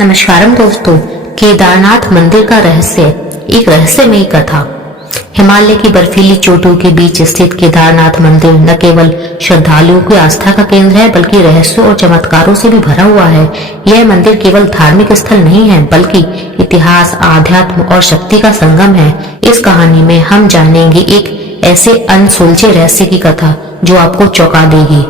नमस्कारम दोस्तों, केदारनाथ मंदिर का रहस्य। एक रहस्यमयी कथा। हिमालय की बर्फीली चोटियों के बीच स्थित केदारनाथ मंदिर न केवल श्रद्धालुओं की आस्था का केंद्र है, बल्कि रहस्यों और चमत्कारों से भी भरा हुआ है। यह मंदिर केवल धार्मिक स्थल नहीं है, बल्कि इतिहास, आध्यात्म और शक्ति का संगम है। इस कहानी में हम जानेंगे एक ऐसे अनसुलझे रहस्य की कथा जो आपको चौंका देगी।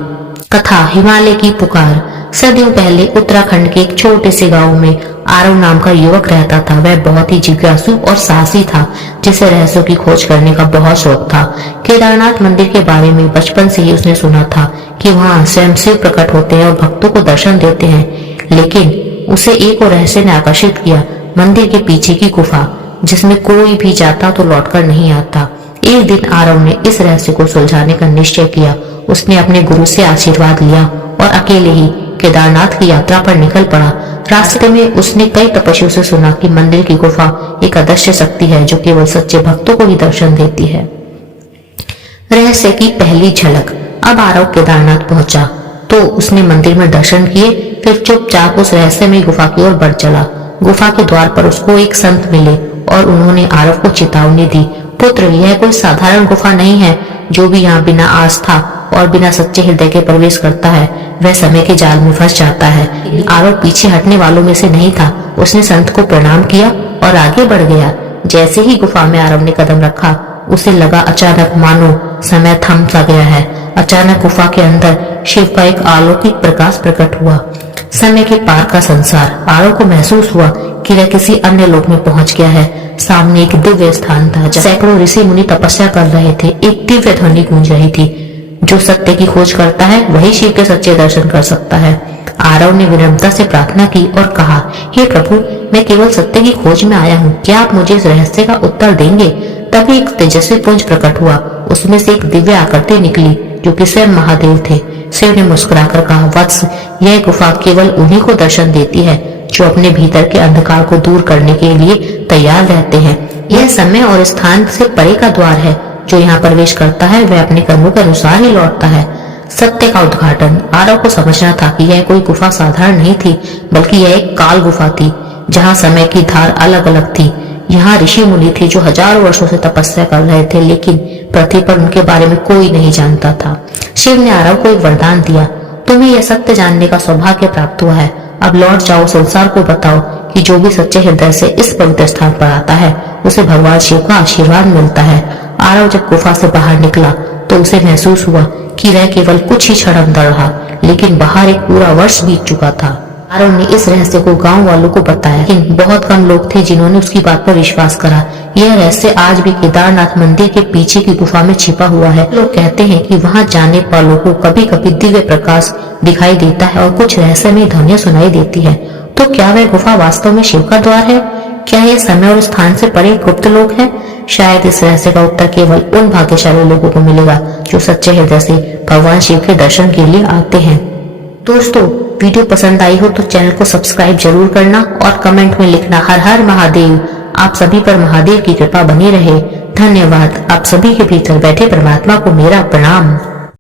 कथा हिमालय की पुकार। सदियों पहले उत्तराखंड के एक छोटे से गांव में आरव नाम का युवक रहता था। वह बहुत ही जिज्ञासु और साहसी था, जिसे रहस्यों की खोज करने का बहुत शौक था। केदारनाथ मंदिर के बारे में बचपन से ही उसने सुना था कि वहाँ स्वयं शिव प्रकट होते हैं और भक्तों को दर्शन देते हैं। लेकिन उसे एक और रहस्य ने आकर्षित किया, मंदिर के पीछे की गुफा, जिसमें कोई भी जाता तो लौटकर नहीं आता। एक दिन आरव ने इस रहस्य को सुलझाने का निश्चय किया। उसने अपने गुरु से आशीर्वाद लिया और अकेले ही केदारनाथ की यात्रा पर निकल पड़ा। रास्ते में उसने कई तपस्वियों से सुना कि मंदिर की गुफा एक अदृश्य शक्ति है जो केवल सच्चे भक्तों को ही दर्शन देती है। रहस्य की पहली झलक। अब आरव केदारनाथ पहुंचा तो उसने मंदिर में दर्शन किए, फिर चुपचाप उस रहस्यमयी गुफा की ओर बढ़ चला। गुफा के द्वार पर उसको एक संत मिले और उन्होंने आरव को चेतावनी दी, पुत्र, यह कोई साधारण गुफा नहीं है। जो भी यहाँ बिना आस्था और बिना सच्चे हृदय के प्रवेश करता है, वह समय के जाल में फंस जाता है। आरव पीछे हटने वालों में से नहीं था। उसने संत को प्रणाम किया और आगे बढ़ गया। जैसे ही गुफा में आरव ने कदम रखा, उसे लगा अचानक मानो समय थम सा गया है। अचानक गुफा के अंदर शिव का एक अलौकिक प्रकाश प्रकट हुआ। समय के पार का संसार। आरव को महसूस हुआ कि वह किसी अन्य लोक में पहुंच गया है। सामने एक दिव्य स्थान था जहाँ सैकड़ों ऋषि मुनि तपस्या कर रहे थे। एक दिव्य ध्वनि गूंज रही थी, जो सत्य की खोज करता है वही शिव के सच्चे दर्शन कर सकता है। आरव ने विनम्रता से प्रार्थना की और कहा, हे प्रभु, मैं केवल सत्य की खोज में आया हूँ, क्या आप मुझे इस रहस्य का उत्तर देंगे? तभी एक तेजस्वी पुंज प्रकट हुआ। उसमें से एक दिव्य आकृति निकली जो कि स्वयं महादेव थे। शिव ने मुस्कुराकर कहा, वत्स, यह गुफा केवल उन्हीं को दर्शन देती है जो अपने भीतर के अंधकार को दूर करने के लिए तैयार रहते हैं। यह समय और स्थान से परे का द्वार है। जो यहाँ प्रवेश करता है वह अपने कर्मों के अनुसार ही लौटता है। सत्य का उद्घाटन। आरव को समझना था कि यह कोई गुफा साधारण नहीं थी, बल्कि यह एक काल गुफा थी जहाँ समय की धार अलग अलग थी। यहाँ ऋषि मुनि थे जो हजारों वर्षों से तपस्या कर रहे थे, लेकिन पृथ्वी पर उनके बारे में कोई नहीं जानता था। शिव ने आरव को एक वरदान दिया, तुम्हें यह सत्य जानने का सौभाग्य प्राप्त हुआ है। अब लौट जाओ, संसार को बताओ कि जो भी सच्चे हृदय से इस पवित्र स्थान पर आता है, उसे भगवान शिव का आशीर्वाद मिलता है। आरव जब गुफा से बाहर निकला तो उसे महसूस हुआ कि वह केवल कुछ ही क्षण अंदर रहा, लेकिन बाहर एक पूरा वर्ष बीत चुका था। आरव ने इस रहस्य को गांव वालों को बताया, लेकिन बहुत कम लोग थे जिन्होंने उसकी बात पर विश्वास करा। यह रहस्य आज भी केदारनाथ मंदिर के पीछे की गुफा में छिपा हुआ है। लोग कहते हैं कि वहां जाने वालों को कभी कभी दिव्य प्रकाश दिखाई देता है और कुछ रहस्यमयी ध्वनियां सुनाई देती है। तो क्या वह गुफा वास्तव में शिव का द्वार है? क्या यह समय और स्थान से परे गुप्त लोक है? शायद इस रहस्य का उत्तर केवल उन भाग्यशाली लोगों को मिलेगा जो सच्चे हृदय से भगवान शिव के दर्शन के लिए आते हैं। दोस्तों, वीडियो पसंद आई हो तो चैनल को सब्सक्राइब जरूर करना और कमेंट में लिखना हर हर महादेव। आप सभी पर महादेव की कृपा बनी रहे। धन्यवाद। आप सभी के भीतर बैठे परमात्मा को मेरा प्रणाम।